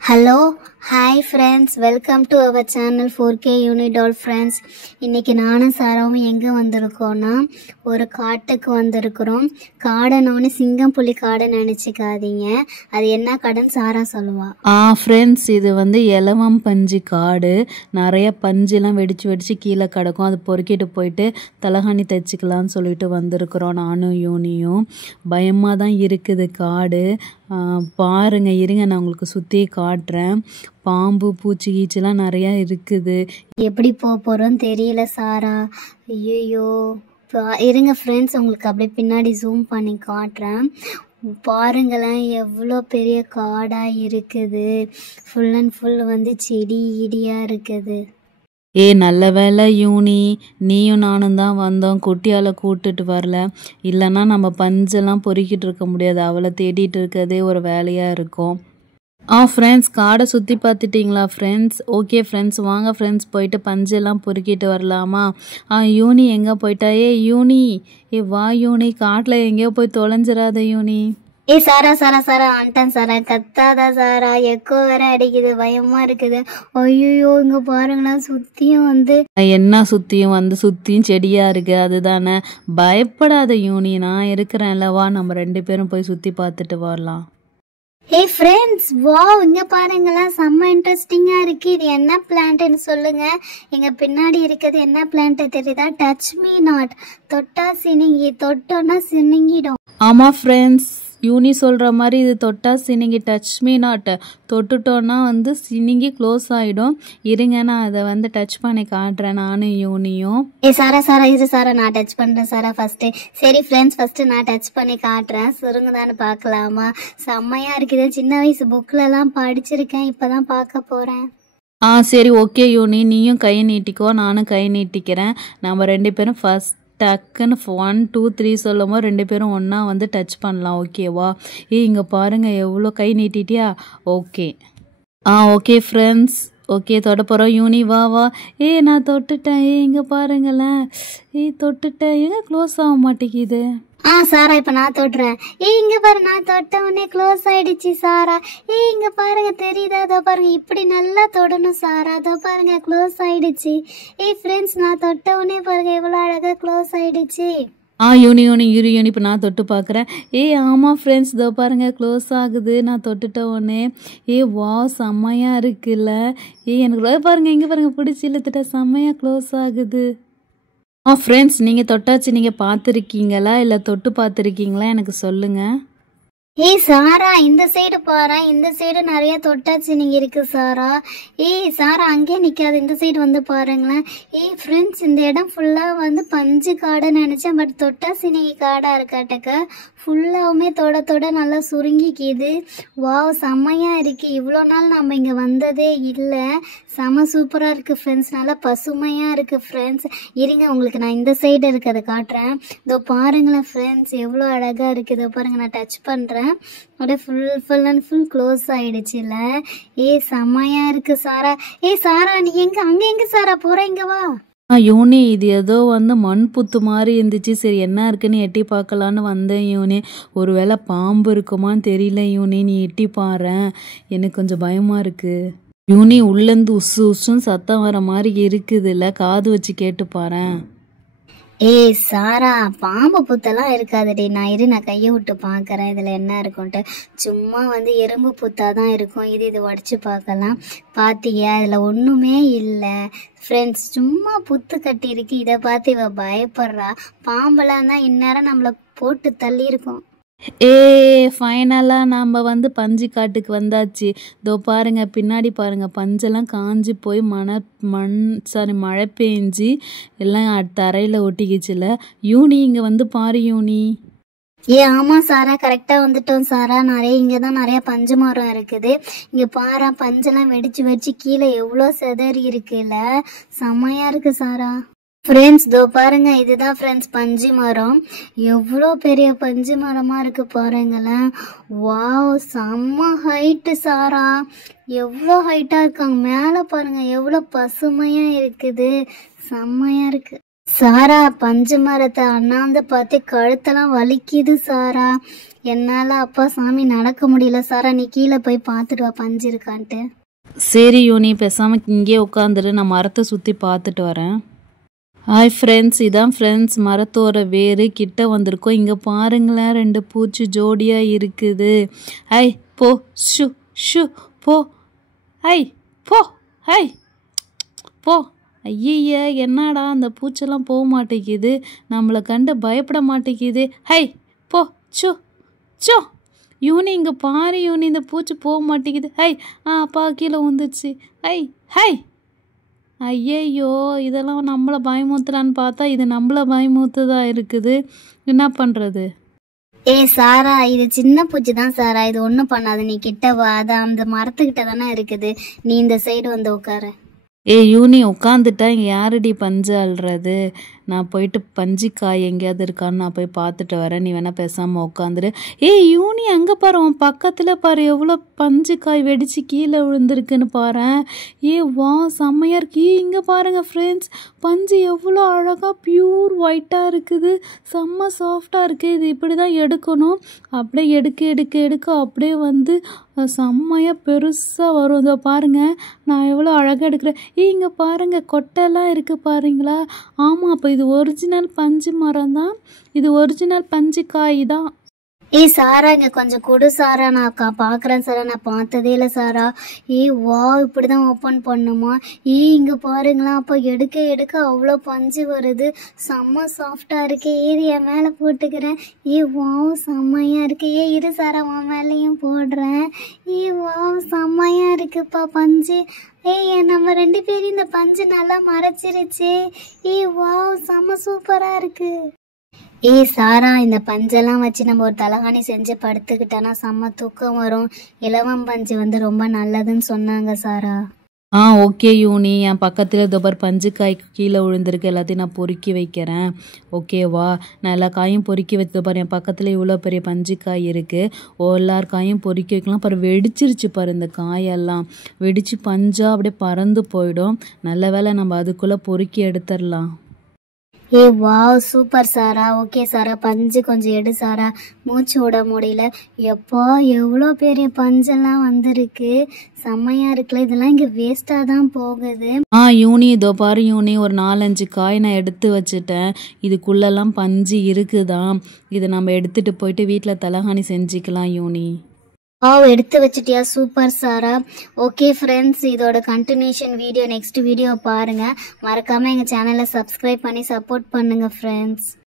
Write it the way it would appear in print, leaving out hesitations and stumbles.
Hello hi friends, welcome to our channel 4K யூனிடால் friends. இன்றைக்கி நானும் சாராவும் எங்கே வந்திருக்கோன்னா ஒரு காட்டுக்கு வந்திருக்கிறோம். காடுனோன்னு சிங்கம் புலி காடை நினச்சிக்காதீங்க, அது என்ன காடுன்னு சாரா சொல்லுவா. ஃப்ரெண்ட்ஸ், இது வந்து இலவம் பஞ்சு காடு. நிறைய பஞ்செல்லாம் வெடிச்சு கீழே கிடக்கும். அது பொறுக்கிட்டு போயிட்டு தலகாணி தைச்சிக்கலான்னு சொல்லிட்டு வந்திருக்கிறோம். நானும் யூனியும் பயமாக தான் இருக்குது காடு. பாருங்க, இருங்க நான் உங்களுக்கு சுற்றி காட்டுறேன். பாம்பு பூச்சி கீச்செல்லாம் நிறையா இருக்குது. எப்படி போகிறோன்னு தெரியல சாரா. ஐயோ, இருங்க ஃப்ரெண்ட்ஸ், உங்களுக்கு அப்படியே பின்னாடி ஜூம் பண்ணி காட்டுறேன். பாருங்களேன், எவ்வளோ பெரிய காடாக இருக்குது. ஃபுல் அண்ட் ஃபுல் வந்து செடி இடியாக இருக்குது. நல்ல வேலை யூனி, நீயும் நானும் தான் வந்தோம், குட்டியால் கூட்டுட்டு வரல. இல்லைன்னா நம்ம பஞ்செல்லாம் பொறுக்கிட்டு இருக்க முடியாது. அவளை தேடிட்டு இருக்கிறதே ஒரு வேலையாக இருக்கும். ஃப்ரெண்ட்ஸ், காடை சுற்றி பார்த்துட்டிங்களா ஃப்ரெண்ட்ஸ்? ஓகே ஃப்ரெண்ட்ஸ், வாங்க ஃப்ரெண்ட்ஸ் போயிட்டு பஞ்செல்லாம் பொறுக்கிட்டு வரலாமா? யூனி எங்கே போயிட்டா? யூனி, வா யூனி, காட்டில் எங்கேயோ போய் தொலைஞ்சிடாத யூனி. சாரா சாரா சாரா வந்துட்டேன் சாரா. கத்தாதா சாரா, எக்கோ வேற அடிக்குது, பயமா இருக்குது. ஐயோ, இங்க பாருங்களேன், சுத்தியும் வந்து என்ன சுத்தியும் செடியா இருக்கு. அதுதானே, பயப்படாத யூனி, நான் இருக்கிறேன்ல. வா, நம்ம 2 பேரும் போய் சுத்தி பார்த்துட்டு வரலாம். ஃப்ரெண்ட்ஸ், வாவ், இங்க பாருங்களேன், செம்ம இன்ட்ரெஸ்டிங்கா இருக்கு. இது என்ன பிளான்ட்னு சொல்லுங்க. எங்க பின்னாடி இருக்கிறது என்ன பிளான்ட் தெரியுதா? Touch me not. தொட்டா சினிங்கி, தொட்டோன்னா சினிங்கிடும். ஆமா ஃப்ரெண்ட்ஸ், யூனி சொல்கிற மாதிரி இது தொட்டா சினிங்கி, டச் மீ நாட். தொட்டுட்டோன்னா வந்து சினிங்கி க்ளோஸ் ஆகிடும். இருங்க, நான் அதை வந்து டச் பண்ணி காட்டுறேன், நானும் யூனியும். சாரா சாரா, இது சாரா, நான் டச் பண்ணுறேன் சாரா ஃபஸ்ட்டு. சரி ஃப்ரெண்ட்ஸ், ஃபஸ்ட்டு நான் டச் பண்ணி காட்டுறேன். சுருங்குதான்னு பார்க்கலாமா? செம்மையாக இருக்குது. சின்ன வயசு புக்கிலலாம் படிச்சிருக்கேன், இப்போ தான் பார்க்க போகிறேன். சரி ஓகே யூனி, நீயும் கை நீட்டிக்கோ, நானும் கை நீட்டிக்கிறேன். நம்ம 2 பேரும் ஃபஸ்ட் டக்குன்னு 1 2 3 சொல்லும் போது 2 பேரும் ஒன்றா வந்து டச் பண்ணலாம். ஓகேவா? இங்கே பாருங்கள், எவ்வளோ கை நீட்டிட்டியா? ஓகே. ஓகே ஃப்ரெண்ட்ஸ், ஓகே தொட போகிறோம். யூனி வா வா. நான் தொட்டுட்டேன். இங்கே பாருங்களேன், தொட்டுட்டேன். ஏங்க க்ளோஸ் ஆக மாட்டேங்குது? சாரா, இப்ப நான் தொடுறேன். இங்க பாரு, நான் தொட்ட உடனே க்ளோஸ் ஆயிடுச்சு சாரா. இங்க பாருங்க, தெரியுதா? அதோ பாருங்க, இப்படி நல்லா தொடணும் சாரா. அதோ பாருங்க, க்ளோஸ் ஆயிடுச்சு. ஃப்ரெண்ட்ஸ், நான் தொட்ட உடனே பாருங்க, எவ்வளவு அழகா க்ளோஸ் ஆயிடுச்சு. யூனி இப்போ நான் தொட்டு பார்க்குறேன். ஆமாம் ஃப்ரெண்ட்ஸ், இதோ பாருங்கள், க்ளோஸ் ஆகுது நான் தொட்டுட்ட உடனே. வா, செம்மையாக இருக்குல்ல? எனக்கு பாருங்கள், இங்கே பாருங்கள், பிடிச்சி இழுத்துட்ட, செம்மையாக க்ளோஸ் ஆகுது. ஃப்ரெண்ட்ஸ், நீங்கள் தொட்டாச்சு, நீங்கள் பார்த்துருக்கீங்களா இல்லை தொட்டு பார்த்துருக்கீங்களா? எனக்கு சொல்லுங்கள். சாரா, இந்த சைடு பாரு, இந்த சைடு நிறைய தொட்டாச்சு நீங்க இருக்கு சாரா. சாரா, அங்கேயே நிக்காது, இந்த சைடு வந்து பாருங்களேன். ஃப்ரெண்ட்ஸ், இந்த இடம் ஃபுல்லா வந்து பஞ்சு காடுன்னு நினைச்சேன், பட் தொட்டா சினிங்கி காடா இருக்காட்டக்க. ஃபுல்லாவுமே தொட நல்லா சுருங்கிக்குது. வாவ், செம்மையா இருக்கு. இவ்வளோ நாள் நம்ம இங்க வந்ததே இல்லை. செம சூப்பரா இருக்கு ஃப்ரெண்ட்ஸ், நல்லா பசுமையா இருக்கு ஃப்ரெண்ட்ஸ். இருங்க, உங்களுக்கு நான் இந்த சைடு இருக்கிறத காட்டுறேன். இதோ பாருங்களேன் ஃப்ரெண்ட்ஸ், எவ்வளோ அழகா இருக்கு. இதோ பாருங்க, நான் டச் பண்றேன், அப்படியே ஃபுல் அண்ட் ஃபுல் க்ளோஸ் ஆயிடுச்சுல. செம்மையா இருக்கு சாரா. சாரா, நீ அங்க எங்க சாரா போற? இங்க வா. யூனி, இது ஏதோ வந்து மண் புத்து மாதிரி இருந்துச்சு. சரி, என்ன இருக்குன்னு எட்டி பார்க்கலான்னு வந்தேன் யூனி. ஒருவேளை பாம்பு இருக்குமான்னு தெரியல யூனி, நீ எட்டி பாறேன், எனக்கு கொஞ்சம் பயமா இருக்கு. யூனி, உள்ளேருந்து உசுன்னு சத்தம் வர மாதிரி இருக்குதுல்ல, காது வச்சு கேட்டு பாறேன். சாரா, பாம்பு புத்தெல்லாம் இருக்காதுடி. நான் கையை விட்டு பார்க்கறேன் இதுல என்ன இருக்கும்ட்டு. சும்மா வந்து எறும்பு புத்தாதான் இருக்கும். இது உடச்சு பார்க்கலாம். பாத்தீங்க, இதுல ஒண்ணுமே இல்லை ஃப்ரெண்ட்ஸ், சும்மா புத்து கட்டி இருக்கு. இதை பார்த்து இவ பயப்படுறா. பாம்பெல்லாம் தான் இந்நேரம் நம்மளை போட்டு தள்ளி இருக்கும். ஃபைனலாக நாம் வந்து பஞ்சு காட்டுக்கு வந்தாச்சு. இதோ பாருங்க, பின்னாடி பாருங்க, பஞ்செல்லாம் காஞ்சி போய் மழை பெஞ்சு எல்லாம் தரையில் ஒட்டிக்கிச்சுல. யூனி, இங்கே வந்து பாரு யூனி. ஆமா சாரா, கரெக்டா வந்துட்டோம் சாரா. இங்கதான் நிறைய பஞ்சு மரம் இருக்குது. இங்க பாரா, பஞ்செல்லாம் வெடிச்சு கீழே எவ்வளோ செதறி இருக்குல்ல, செம்மையா இருக்கு சாரா. ஃப்ரெண்ட்ஸ், இதோ பாருங்க, இதுதான் ஃப்ரெண்ட்ஸ் பஞ்சு மரம். எவ்வளோ பெரிய பஞ்சு மரமா இருக்கு பாருங்களேன். வாவ், செம்ம ஹைட்டு சாரா. எவ்வளோ ஹைட்டா இருக்காங்க. மேலே பாருங்க, எவ்வளோ பசுமையா இருக்குது. செம்மையா இருக்கு. சாரா பஞ்சு மரத்தை அண்ணாந்து பார்த்து கழுத்தெல்லாம் வலிக்குது சாரா. என்னால அப்பா சாமி நடக்க முடியல சாரா. நீ கீழே போய் பார்த்துட்டு வா பஞ்சு இருக்கான்ட்டு. சரி யூனி, பேசாமல் இங்கே உட்காந்துட்டு நான் மரத்தை சுற்றி பார்த்துட்டு வரேன். ஹாய் ஃப்ரெண்ட்ஸ், இதான் ஃப்ரெண்ட்ஸ் மரத்தோட வேறு கிட்ட வந்திருக்கோம். இங்கே பாருங்களேன், 2 பூச்சி ஜோடியாக இருக்குது. ஹை போ ஷு ஷு போ, ஹை போ, ஹை போ. ஐய, என்னடா அந்த பூச்செல்லாம் போக மாட்டேங்குது, நம்மளை கண்டு பயப்பட மாட்டேங்குது. ஹை போ சு சு. யூனி இங்கே பாரு யூனி, இந்த பூச்சி போக மாட்டேங்குது. ஹை அப்பா கீழே வந்துச்சு. High high. ஐயையோ, இதெல்லாம் நம்மளை பயமுறுத்தலான்னு பார்த்தா இது நம்மளை பயமுறுத்துதா இருக்குது. என்ன பண்ணுறது? சாரா, இது சின்ன பூச்சி தான் சாரா, இது ஒன்றும் பண்ணாது. நீ கிட்ட வா, அது அந்த மரத்துக்கிட்ட தானே இருக்குது. நீ இந்த சைடு வந்து உட்காரு. யூனி உட்காந்துட்டா யாரடி பஞ்சு அல்றது? நான் போயிட்டு பஞ்சிக்காய் எங்கேயாவது இருக்கான்னு நான் போய் பார்த்துட்டு வரேன். நீ வேணா பேசாமல் உட்காந்துரு. யூனி அங்கே பாரு, உன் பக்கத்தில் பாரு எவ்வளோ பஞ்சிக்காய் வெடிச்சு கீழே விழுந்திருக்குன்னு பாரு. வா செம்மையாக இருக்கு. இங்கே பாருங்கள் ஃப்ரெண்ட்ஸ், பஞ்சு எவ்வளோ அழகாக பியூர் ஒயிட்டாக இருக்குது, செம்ம சாஃப்டாக இருக்குது. இது இப்படி தான் எடுக்கணும். அப்படியே எடுக்க அப்படியே வந்து செம்மையாக பெருசாக வரும். இதோ பாருங்கள், நான் எவ்வளோ அழகாக எடுக்கிறேன். இங்கே பாருங்கள், கொட்டைலாம் இருக்குது பாருங்களா. ஆமாம், அப்போ இது ஒரிஜினல் பஞ்சு மரம் தான், இது ஒரிஜினல் பஞ்சு காய் தான். சாரா, இங்க கொஞ்சம் கொடு சாரா, நான் பாக்குறேன் சாரா, நான் பார்த்ததே இல்லை சாரா. வா, இப்படிதான் ஓப்பன் பண்ணுமா? இங்க பாருங்களா, அப்போ எடுக்க அவ்வளோ பஞ்சு வருது, செம்ம சாஃப்டா இருக்கு. என் மேல போட்டுக்கிறேன். வா செம்மையா இருக்கு. இரு சாரா, உன் மேலையும் போடுறேன். வா செம்மையா இருக்குப்பா பஞ்சு. நம்ம 2 பேரும் இந்த பஞ்சு நல்லா மறைச்சிருச்சு. வா செம்ம சூப்பரா இருக்கு. சாரா, இந்த பஞ்செல்லாம் வச்சு நம்ம ஒரு தலகாணி செஞ்சு படுத்துக்கிட்டோன்னா செம்ம தூக்கம் வரும். இலவம் பஞ்சு வந்து ரொம்ப நல்லதுன்னு சொன்னாங்க சாரா. ஓகே யூனி, என் பக்கத்தில் இதோபர் பஞ்சுக்காய் கீழே விழுந்திருக்கு, எல்லாத்தையும் நான் பொறுக்கி வைக்கிறேன். ஓகேவா? நான் எல்லா காயும் பொறுக்கி வச்சது பாரு, என் பக்கத்தில் இவ்வளோ பெரிய பஞ்சுக்காய் இருக்குது. எல்லார் காயும் பொறுக்கி வைக்கலாம். பாரு வெடிச்சிருச்சு பாரு, இந்த காயெல்லாம் வெடிச்சு பஞ்சாக அப்படியே பறந்து போயிடும். நல்ல வேளை நம்ம அதுக்குள்ளே பொறுக்கி எடுத்துடலாம். வாவ் சூப்பர் சாரா. ஓகே சாரா, பஞ்சு கொஞ்சம் எடு சாரா, மூச்சு விட முடியல. எப்போ எவ்வளோ பெரிய பஞ்செல்லாம் வந்திருக்கு, செம்மையா இருக்குல்ல. இதெல்லாம் இங்கே வேஸ்டாக தான் போகுது. யூனி இதோ பாரு யூனி, ஒரு 4-5 காய் நான் எடுத்து வச்சுட்டேன். இதுக்குள்ளெல்லாம் பஞ்சு இருக்குதான். இதை நம்ம எடுத்துகிட்டு போயிட்டு வீட்டில் தலகாணி செஞ்சுக்கலாம் யூனி. எடுத்து வச்சிட்டியா? சூப்பர் சாரா. ஓகே ஃப்ரெண்ட்ஸ், இதோட கண்டினியூஷன் வீடியோ நெக்ஸ்ட் வீடியோ பாருங்க. மறக்காம எங்க சேனலை சப்ஸ்கிரைப் பண்ணி சப்போர்ட் பண்ணுங்க ஃப்ரெண்ட்ஸ்.